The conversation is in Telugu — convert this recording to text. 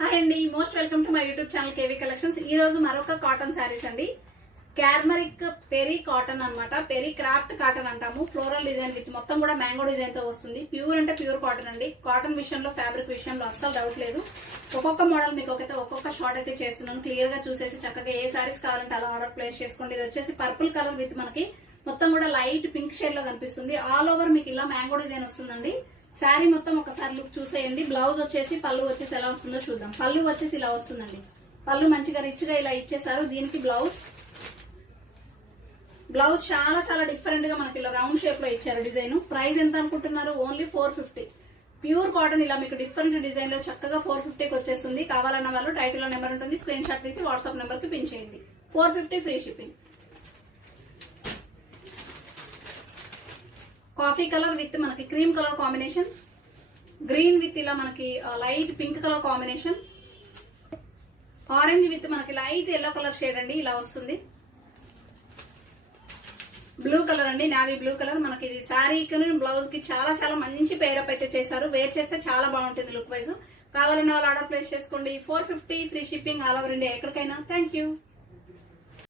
హాయ్ అండి, most welcome to my YouTube channel KV collections. ఈ రోజు మరొక కాటన్ శారీస్ అండి. క్యార్మరిక్ పెరీ కాటన్ అన్నమాట. పెరీ క్రాఫ్ట్ కాటన్ అంటాము. ఫ్లోరల్ డిజైన్ విత్ మొత్తం కూడా మ్యాంగో డిజైన్ తో వస్తుంది. ప్యూర్ అంటే ప్యూర్ కాటన్ అండి. కాటన్ విషయంలో, ఫ్యాబ్రిక్ విషయంలో అస్సలు డౌట్ లేదు. ఒక్కొక్క మోడల్ మీకు ఒక్కొక్క షార్ట్ అయితే చేస్తున్నాను. క్లియర్ గా చూసేసి చక్కగా ఏ శారీస్ కావాలంటే అలా ఆర్డర్ ప్లేస్ చేసుకోండి. ఇది వచ్చేసి పర్పుల్ కలర్ విత్ మనకి మొత్తం కూడా లైట్ పింక్ షేడ్ లో కనిపిస్తుంది. ఆల్ ఓవర్ మీకు ఇలా మ్యాంగో డిజైన్ వస్తుందండి. శారీ మొత్తం ఒకసారి లుక్ చూసేయండి. బ్లౌజ్ వచ్చేసి, పళ్ళు వచ్చేసి ఎలా వస్తుందో చూద్దాం. పళ్ళు వచ్చేసి ఇలా వస్తుందండి. పళ్ళు మంచిగా రిచ్ గా ఇలా ఇచ్చేసారు. దీనికి బ్లౌజ్ చాలా చాలా డిఫరెంట్ గా మనకి ఇలా రౌండ్ షేప్ లో ఇచ్చారు డిజైన్. ప్రైస్ ఎంత అనుకుంటున్నారు? ఓన్లీ 450. ప్యూర్ కాటన్ ఇలా మీకు డిఫరెంట్ డిజైన్ లో చక్కగా 450కి వచ్చేస్తుంది. కావాలన్న వాళ్ళు టైటిల్ లో నెంబర్ ఉంటుంది, స్క్రీన్ షాట్ తీసి వాట్సాప్ నెంబర్ కి పిన్ చేయండి. 450 free shipping. Coffee colour with మనకి cream colour combination, green with ఇలా మనకి light pink colour combination, orange with మనకి లైట్ ఎల్లో కలర్ షేడ్ అండి ఇలా వస్తుంది. బ్లూ కలర్ అండి, నావీ బ్లూ కలర్. మనకి శారీకి బ్లౌజ్ కి చాలా చాలా మంచి పేరప్ అయితే చేశారు. వేర్ చేస్తే చాలా బాగుంటుంది లుక్ వైజ్. కావాలన్న వాళ్ళు ఆర్డర్ ప్లేస్ చేసుకోండి. 450 free shipping all over India, ఎక్కడికైనా. Thank you.